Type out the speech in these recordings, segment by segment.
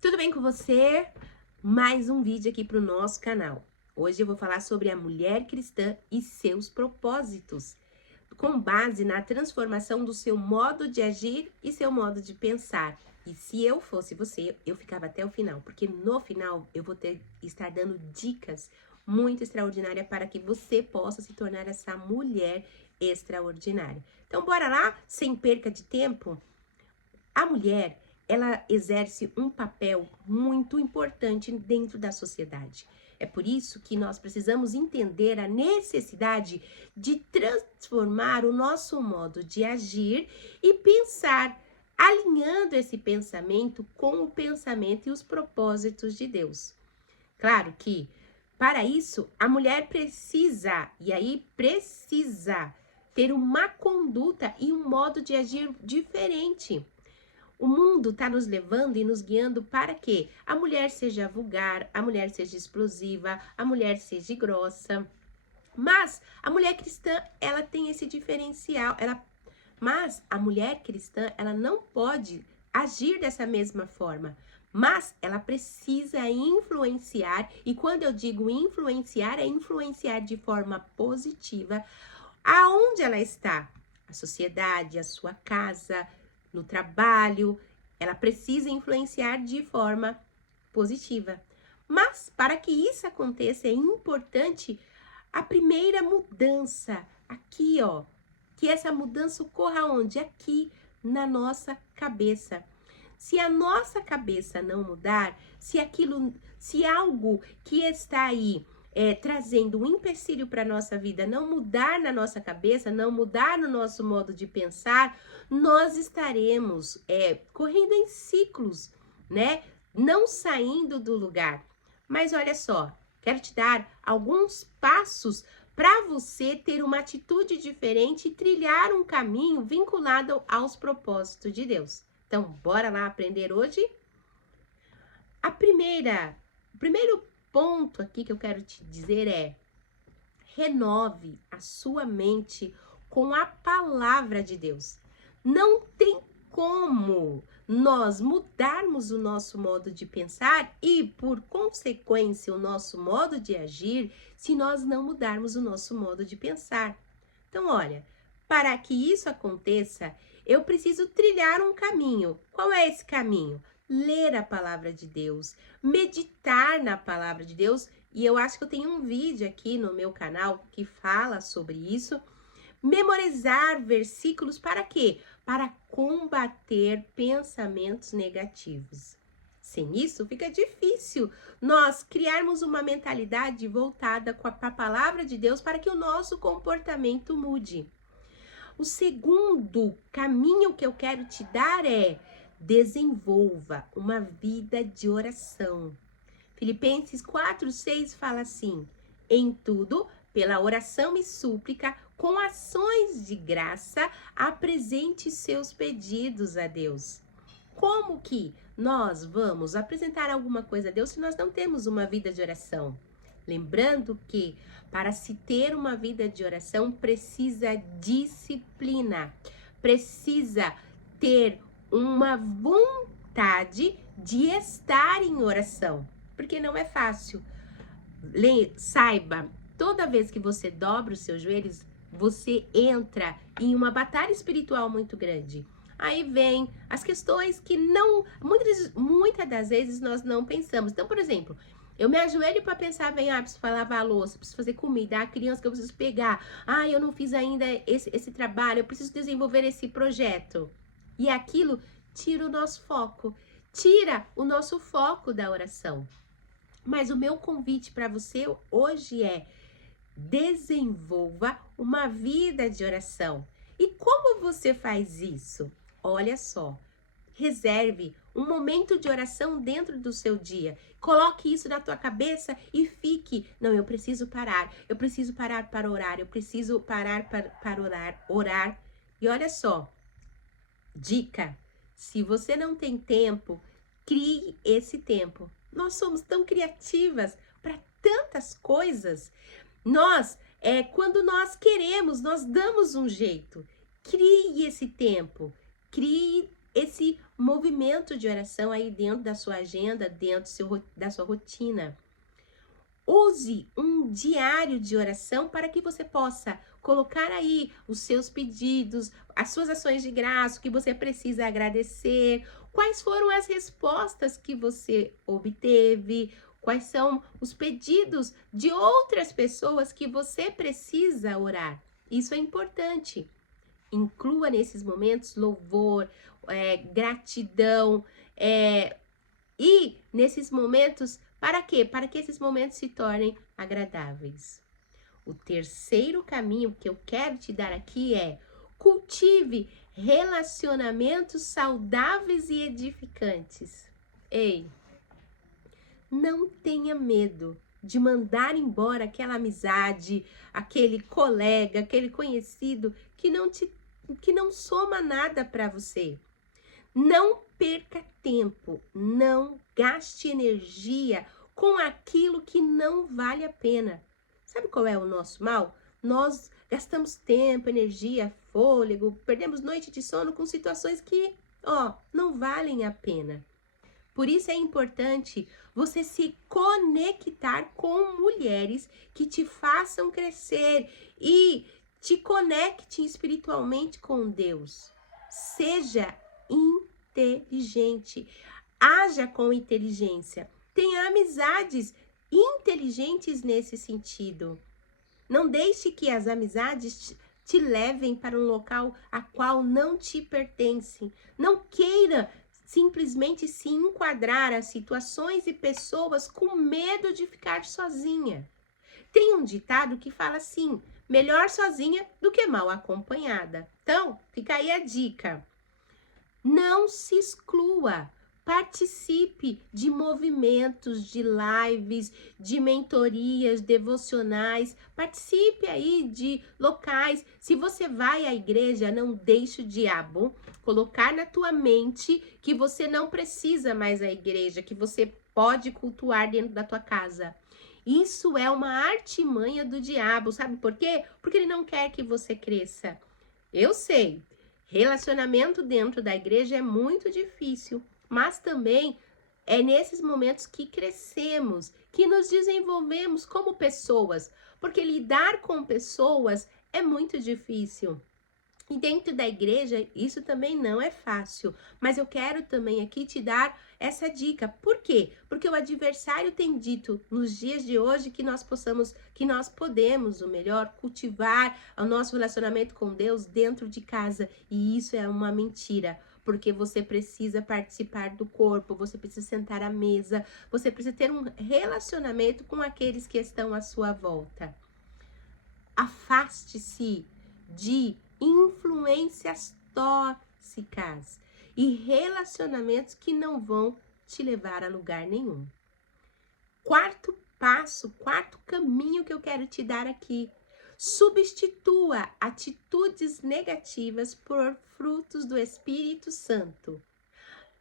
Tudo bem com você? Mais um vídeo aqui para o nosso canal. Hoje eu vou falar sobre a mulher cristã e seus propósitos, com base na transformação do seu modo de agir e seu modo de pensar. E se eu fosse você, eu ficava até o final, porque no final eu vou estar dando dicas muito extraordinárias para que você possa se tornar essa mulher extraordinária. Então bora lá, sem perca de tempo? A mulher, ela exerce um papel muito importante dentro da sociedade. É por isso que nós precisamos entender a necessidade de transformar o nosso modo de agir e pensar, alinhando esse pensamento com o pensamento e os propósitos de Deus. Claro que, para isso, a mulher precisa, ter uma conduta e um modo de agir diferente. O mundo está nos levando e nos guiando para que a mulher seja vulgar, a mulher seja explosiva, a mulher seja grossa. Mas a mulher cristã, ela tem esse diferencial. Mas a mulher cristã, ela não pode agir dessa mesma forma. Mas ela precisa influenciar, e quando eu digo influenciar, é influenciar de forma positiva aonde ela está. A sociedade, a sua casa, no trabalho, ela precisa influenciar de forma positiva. Mas para que isso aconteça, é importante a primeira mudança aqui, ó, que essa mudança ocorra onde? Aqui na nossa cabeça. Se a nossa cabeça não mudar, se algo que está aí trazendo um empecilho para a nossa vida não mudar na nossa cabeça, não mudar no nosso modo de pensar, nós estaremos correndo em ciclos, né? Não saindo do lugar. Mas olha só, quero te dar alguns passos para você ter uma atitude diferente e trilhar um caminho vinculado aos propósitos de Deus. Então, bora lá aprender hoje? O primeiro ponto aqui que eu quero te dizer é: renove a sua mente com a palavra de Deus. Não tem como nós mudarmos o nosso modo de pensar e, por consequência, o nosso modo de agir, se nós não mudarmos o nosso modo de pensar. Então, olha, para que isso aconteça, eu preciso trilhar um caminho. Qual é esse caminho? Ler a palavra de Deus, meditar na palavra de Deus, e eu acho que eu tenho um vídeo aqui no meu canal que fala sobre isso. Memorizar versículos para quê? Para combater pensamentos negativos. Sem isso, fica difícil nós criarmos uma mentalidade voltada para a palavra de Deus para que o nosso comportamento mude. O segundo caminho que eu quero te dar é: desenvolva uma vida de oração. Filipenses 4:6 fala assim: em tudo, pela oração e súplica, com ações de graça, apresente seus pedidos a Deus. Como que nós vamos apresentar alguma coisa a Deus se nós não temos uma vida de oração? Lembrando que para se ter uma vida de oração precisa disciplina, precisa ter uma vontade de estar em oração, porque não é fácil. Saiba, toda vez que você dobra os seus joelhos, você entra em uma batalha espiritual muito grande. Aí vem as questões que muitas das vezes nós não pensamos. Então, por exemplo, eu me ajoelho para pensar bem, preciso lavar a louça, preciso fazer comida, a criança que eu preciso pegar, eu não fiz ainda esse trabalho, eu preciso desenvolver esse projeto. E aquilo tira o nosso foco, tira o nosso foco da oração. Mas o meu convite para você hoje é: desenvolva uma vida de oração. E como você faz isso? Olha só, reserve um momento de oração dentro do seu dia. Coloque isso na tua cabeça e fique: não, eu preciso parar para orar, eu preciso parar para orar. E olha só, dica: se você não tem tempo, crie esse tempo. Nós somos tão criativas para tantas coisas. Quando nós queremos, nós damos um jeito. Crie esse tempo, crie esse movimento de oração aí dentro da sua agenda, dentro da sua rotina. Use um diário de oração para que você possa colocar aí os seus pedidos, as suas ações de graça, o que você precisa agradecer, quais foram as respostas que você obteve, quais são os pedidos de outras pessoas que você precisa orar. Isso é importante. Inclua nesses momentos louvor, gratidão, e nesses momentos, para quê? Para que esses momentos se tornem agradáveis. O terceiro caminho que eu quero te dar aqui é: cultive relacionamentos saudáveis e edificantes. Ei, não tenha medo de mandar embora aquela amizade, aquele colega, aquele conhecido que não soma nada para você. Não perca tempo, não gaste energia com aquilo que não vale a pena. Sabe qual é o nosso mal? Nós gastamos tempo, energia, fôlego, perdemos noite de sono com situações que, não valem a pena. Por isso é importante você se conectar com mulheres que te façam crescer e te conecte espiritualmente com Deus. Seja inteligente, haja com inteligência, tenha amizades inteligentes nesse sentido. Não deixe que as amizades te levem para um local a qual não te pertence. Não queira simplesmente se enquadrar a situações e pessoas com medo de ficar sozinha. Tem um ditado que fala assim: melhor sozinha do que mal acompanhada. Então, fica aí a dica. Não se exclua. Participe de movimentos, de lives, de mentorias devocionais. Participe aí de locais. Se você vai à igreja, não deixe o diabo colocar na tua mente que você não precisa mais à igreja, que você pode cultuar dentro da tua casa. Isso é uma artimanha do diabo, sabe por quê? Porque ele não quer que você cresça. Eu sei, relacionamento dentro da igreja é muito difícil, mas também é nesses momentos que crescemos, que nos desenvolvemos como pessoas, porque lidar com pessoas é muito difícil. E dentro da igreja, isso também não é fácil. Mas eu quero também aqui te dar essa dica. Por quê? Porque o adversário tem dito nos dias de hoje que nós podemos, o melhor, cultivar o nosso relacionamento com Deus dentro de casa. E isso é uma mentira. Porque você precisa participar do corpo, você precisa sentar à mesa, você precisa ter um relacionamento com aqueles que estão à sua volta. Afaste-se de influências tóxicas e relacionamentos que não vão te levar a lugar nenhum. Quarto passo, quarto caminho que eu quero te dar aqui: substitua atitudes negativas por frutos do Espírito Santo.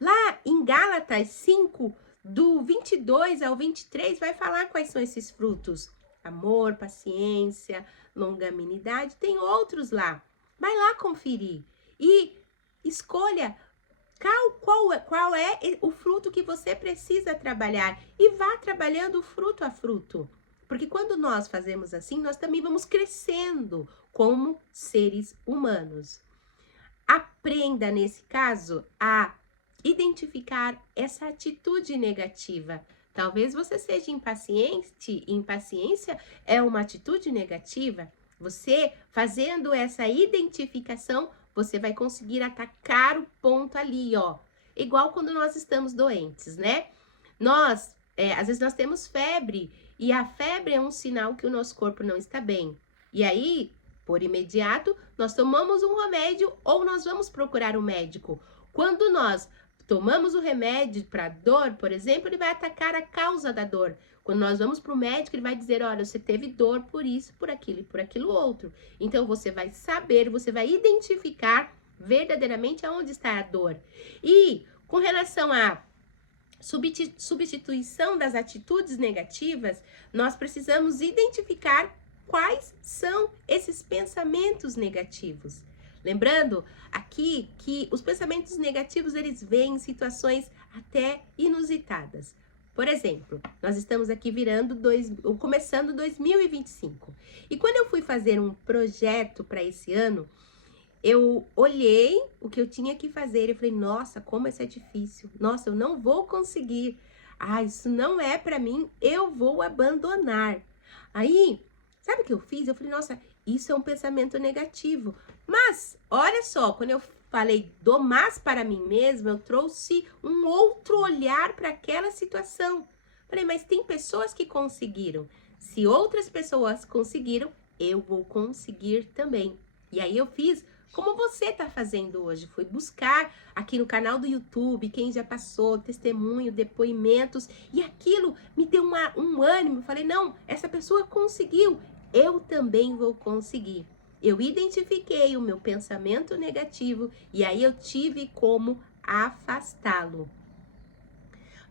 Lá em Gálatas 5, do 22 ao 23, vai falar quais são esses frutos: amor, paciência, longanimidade, tem outros lá. Vai lá conferir e escolha qual é o fruto que você precisa trabalhar e vá trabalhando fruto a fruto. Porque quando nós fazemos assim, nós também vamos crescendo como seres humanos. Aprenda, nesse caso, a identificar essa atitude negativa. Talvez você seja impaciente, impaciência é uma atitude negativa. Você, fazendo essa identificação, você vai conseguir atacar o ponto ali, Igual quando nós estamos doentes, né? Às vezes nós temos febre, e a febre é um sinal que o nosso corpo não está bem. E aí, por imediato, nós tomamos um remédio ou nós vamos procurar um médico. Quando nós tomamos o remédio para dor, por exemplo, ele vai atacar a causa da dor. Quando nós vamos para o médico, ele vai dizer: olha, você teve dor por isso, por aquilo e por aquilo outro. Então, você vai saber, você vai identificar verdadeiramente aonde está a dor. E com relação à substituição das atitudes negativas, nós precisamos identificar quais são esses pensamentos negativos. Lembrando aqui que os pensamentos negativos, eles vêm em situações até inusitadas. Por exemplo, nós estamos aqui começando 2025. E quando eu fui fazer um projeto para esse ano, eu olhei o que eu tinha que fazer e falei, nossa, como isso é difícil. Nossa, eu não vou conseguir. Ah, isso não é para mim, eu vou abandonar. Aí, sabe o que eu fiz? Eu falei, nossa, isso é um pensamento negativo. Mas, olha só, quando eu falei do mas para mim mesma, eu trouxe um outro olhar para aquela situação. Falei, mas tem pessoas que conseguiram. Se outras pessoas conseguiram, eu vou conseguir também. E aí eu fiz como você está fazendo hoje. Fui buscar aqui no canal do YouTube quem já passou, testemunho, depoimentos. E aquilo me deu um ânimo. Falei, não, essa pessoa conseguiu. Eu também vou conseguir. Eu identifiquei o meu pensamento negativo e aí eu tive como afastá-lo.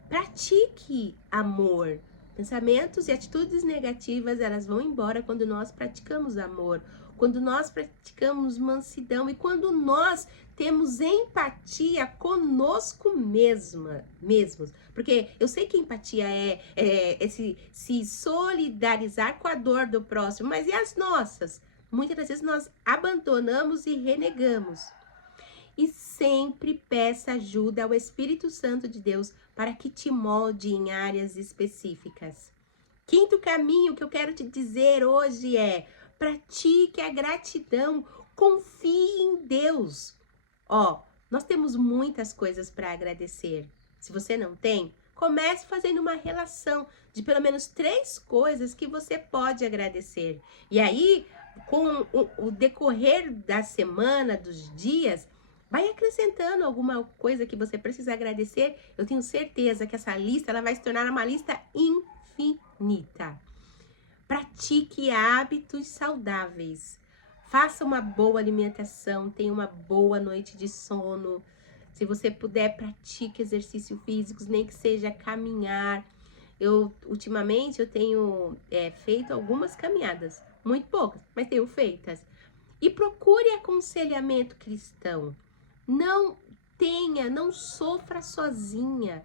Pratique amor. Pensamentos e atitudes negativas, elas vão embora quando nós praticamos amor, quando nós praticamos mansidão e quando nós temos empatia conosco mesmos. Porque eu sei que empatia é se solidarizar com a dor do próximo, mas e as nossas? Muitas das vezes nós abandonamos e renegamos. E sempre peça ajuda ao Espírito Santo de Deus para que te molde em áreas específicas. Quinto caminho que eu quero te dizer hoje é: pratique a gratidão, confie em Deus. Ó, nós temos muitas coisas para agradecer. Se você não tem, comece fazendo uma relação de pelo menos 3 coisas que você pode agradecer. E aí, com o decorrer da semana, dos dias, vai acrescentando alguma coisa que você precisa agradecer. Eu tenho certeza que essa lista ela vai se tornar uma lista infinita. Pratique hábitos saudáveis. Faça uma boa alimentação, tenha uma boa noite de sono. Se você puder, pratique exercícios físicos, nem que seja caminhar. Ultimamente, eu tenho feito algumas caminhadas, muito poucas, mas tenho feitas. E procure aconselhamento cristão. Não sofra sozinha.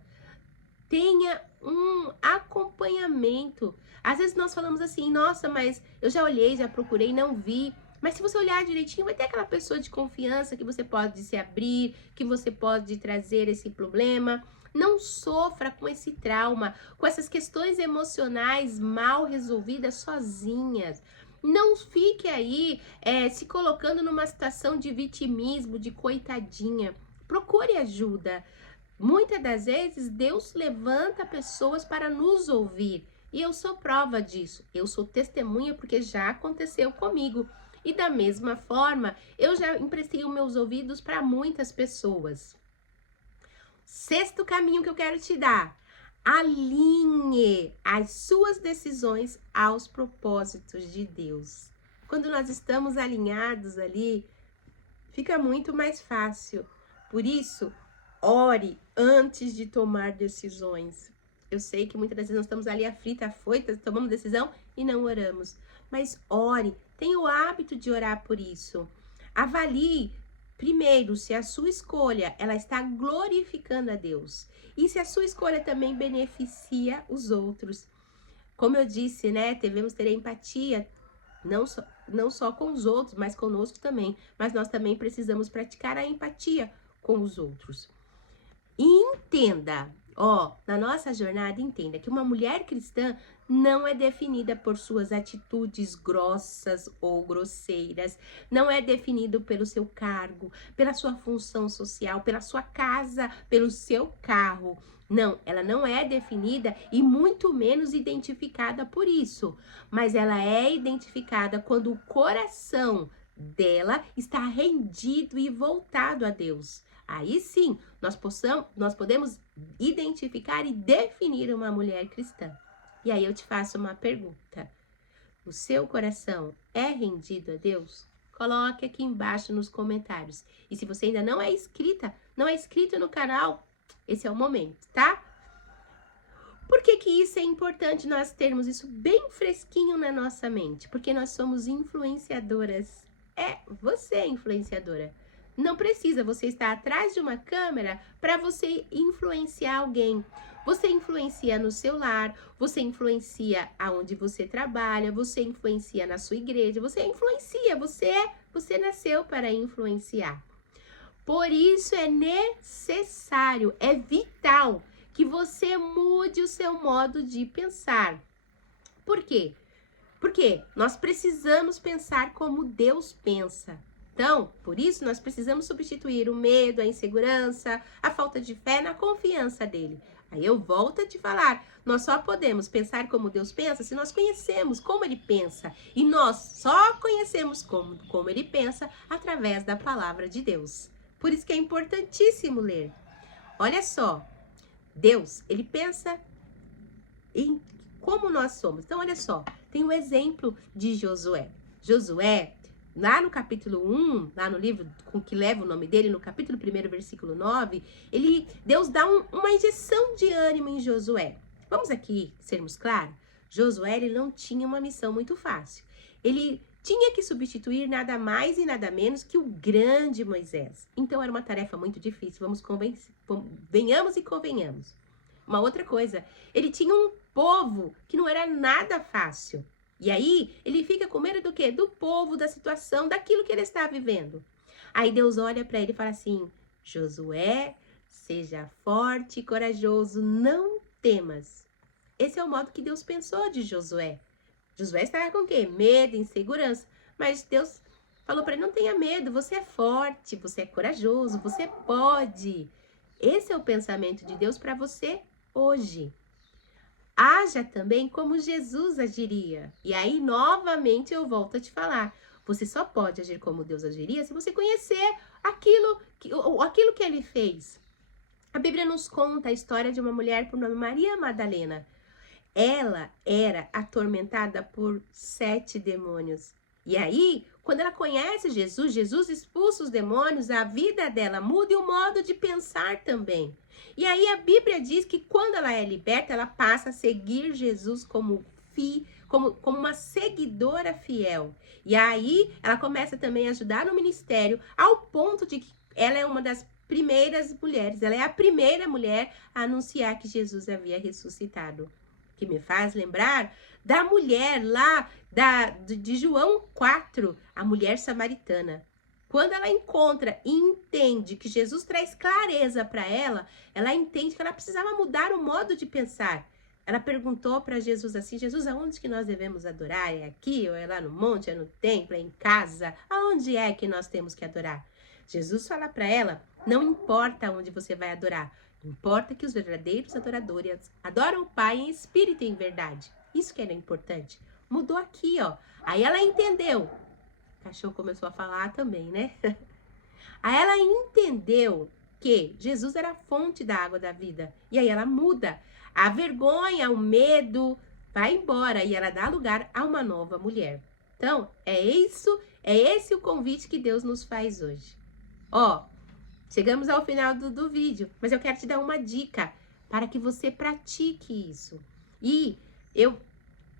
Tenha um acompanhamento. Às vezes nós falamos assim, nossa, mas eu já olhei, já procurei, não vi. Mas se você olhar direitinho, vai ter aquela pessoa de confiança que você pode se abrir, que você pode trazer esse problema. Não sofra com esse trauma, com essas questões emocionais mal resolvidas sozinhas. Não fique aí se colocando numa situação de vitimismo, de coitadinha. Procure ajuda. Muitas das vezes, Deus levanta pessoas para nos ouvir. E eu sou prova disso. Eu sou testemunha porque já aconteceu comigo. E da mesma forma, eu já emprestei os meus ouvidos para muitas pessoas. Sexto caminho que eu quero te dar. Alinhe as suas decisões aos propósitos de Deus. Quando nós estamos alinhados ali, fica muito mais fácil. Por isso, ore antes de tomar decisões. Eu sei que muitas vezes nós estamos ali aflitas, afoitas, tomamos decisão e não oramos. Mas ore, tenha o hábito de orar por isso. Avalie, primeiro, se a sua escolha ela está glorificando a Deus. E se a sua escolha também beneficia os outros. Como eu disse, né? Devemos ter empatia, não só com os outros, mas conosco também. Mas nós também precisamos praticar a empatia com os outros. E entenda, na nossa jornada, entenda que uma mulher cristã não é definida por suas atitudes grossas ou grosseiras, não é definido pelo seu cargo, pela sua função social, pela sua casa, pelo seu carro. Não, ela não é definida e muito menos identificada por isso, mas ela é identificada quando o coração dela está rendido e voltado a Deus. Aí sim, nós podemos identificar e definir uma mulher cristã. E aí eu te faço uma pergunta. O seu coração é rendido a Deus? Coloque aqui embaixo nos comentários. E se você ainda não é inscrito no canal, esse é o momento, tá? Por que que isso é importante nós termos isso bem fresquinho na nossa mente? Porque nós somos influenciadoras. é você influenciadora. Não precisa você estar atrás de uma câmera para você influenciar alguém. Você influencia no seu lar, você influencia aonde você trabalha, você influencia na sua igreja, você influencia, você nasceu para influenciar. Por isso é necessário, é vital que você mude o seu modo de pensar. Por quê? Porque nós precisamos pensar como Deus pensa. Então, por isso, nós precisamos substituir o medo, a insegurança, a falta de fé na confiança dele. Aí eu volto a te falar, nós só podemos pensar como Deus pensa se nós conhecemos como ele pensa. E nós só conhecemos como ele pensa através da palavra de Deus. Por isso que é importantíssimo ler. Olha só, Deus, ele pensa em como nós somos. Então, olha só, tem o exemplo de Josué. Josué, lá no capítulo 1, lá no livro com que leva o nome dele, no capítulo 1, versículo 9, Deus dá uma injeção de ânimo em Josué. Vamos aqui sermos claros? Josué, ele não tinha uma missão muito fácil. Ele tinha que substituir nada mais e nada menos que o grande Moisés. Então, era uma tarefa muito difícil. Venhamos e convenhamos. Uma outra coisa, ele tinha um povo que não era nada fácil. E aí, ele fica com medo do quê? Do povo, da situação, daquilo que ele está vivendo. Aí Deus olha para ele e fala assim, Josué, seja forte e corajoso, não temas. Esse é o modo que Deus pensou de Josué. Josué estava com o quê? Medo, insegurança. Mas Deus falou para ele, não tenha medo, você é forte, você é corajoso, você pode. Esse é o pensamento de Deus para você hoje. Haja também como Jesus agiria. E aí, novamente, eu volto a te falar. Você só pode agir como Deus agiria se você conhecer aquilo que ele fez. A Bíblia nos conta a história de uma mulher por nome Maria Madalena. Ela era atormentada por 7 demônios. E aí, quando ela conhece Jesus, Jesus expulsa os demônios, a vida dela muda e o modo de pensar também. E aí a Bíblia diz que quando ela é liberta, ela passa a seguir Jesus como uma seguidora fiel. E aí ela começa também a ajudar no ministério, ao ponto de que ela é uma das primeiras mulheres, ela é a primeira mulher a anunciar que Jesus havia ressuscitado. Que me faz lembrar da mulher lá de João 4, a mulher samaritana. Quando ela encontra e entende que Jesus traz clareza para ela, ela entende que ela precisava mudar o modo de pensar. Ela perguntou para Jesus assim, Jesus, aonde que nós devemos adorar? É aqui, ou é lá no monte, é no templo, é em casa? Aonde é que nós temos que adorar? Jesus fala para ela, não importa onde você vai adorar, importa que os verdadeiros adoradores adoram o Pai em espírito e em verdade. Isso que era importante. Mudou aqui, ó. Aí ela entendeu. O cachorro começou a falar também, né? Aí ela entendeu que Jesus era a fonte da água da vida. E aí ela muda. A vergonha, o medo vai embora e ela dá lugar a uma nova mulher. Então, é esse o convite que Deus nos faz hoje. Ó, chegamos ao final do vídeo, mas eu quero te dar uma dica para que você pratique isso. E eu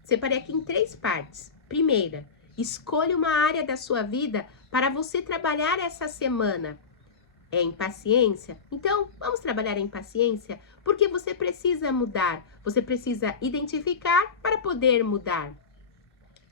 separei aqui em 3 partes. Primeira, escolha uma área da sua vida para você trabalhar essa semana. É impaciência? Então, vamos trabalhar em paciência? Porque você precisa mudar. Você precisa identificar para poder mudar.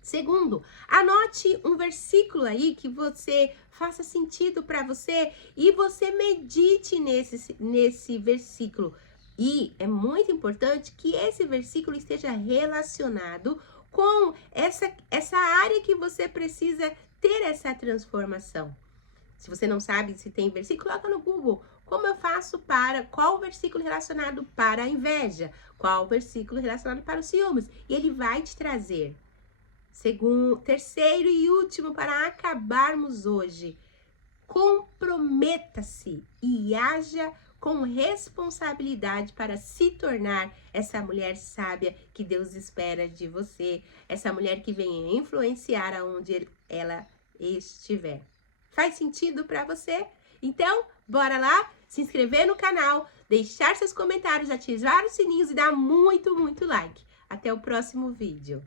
Segundo, anote um versículo aí que você faça sentido para você e você medite nesse versículo. E é muito importante que esse versículo esteja relacionado com essa área que você precisa ter essa transformação. Se você não sabe se tem versículo, coloca no Google. Como eu faço qual versículo relacionado para a inveja? Qual versículo relacionado para os ciúmes? E ele vai te trazer. Terceiro e último, para acabarmos hoje, comprometa-se e haja com responsabilidade para se tornar essa mulher sábia que Deus espera de você, essa mulher que venha influenciar aonde ela estiver. Faz sentido para você? Então, bora lá, se inscrever no canal, deixar seus comentários, ativar os sininhos e dar muito like. Até o próximo vídeo.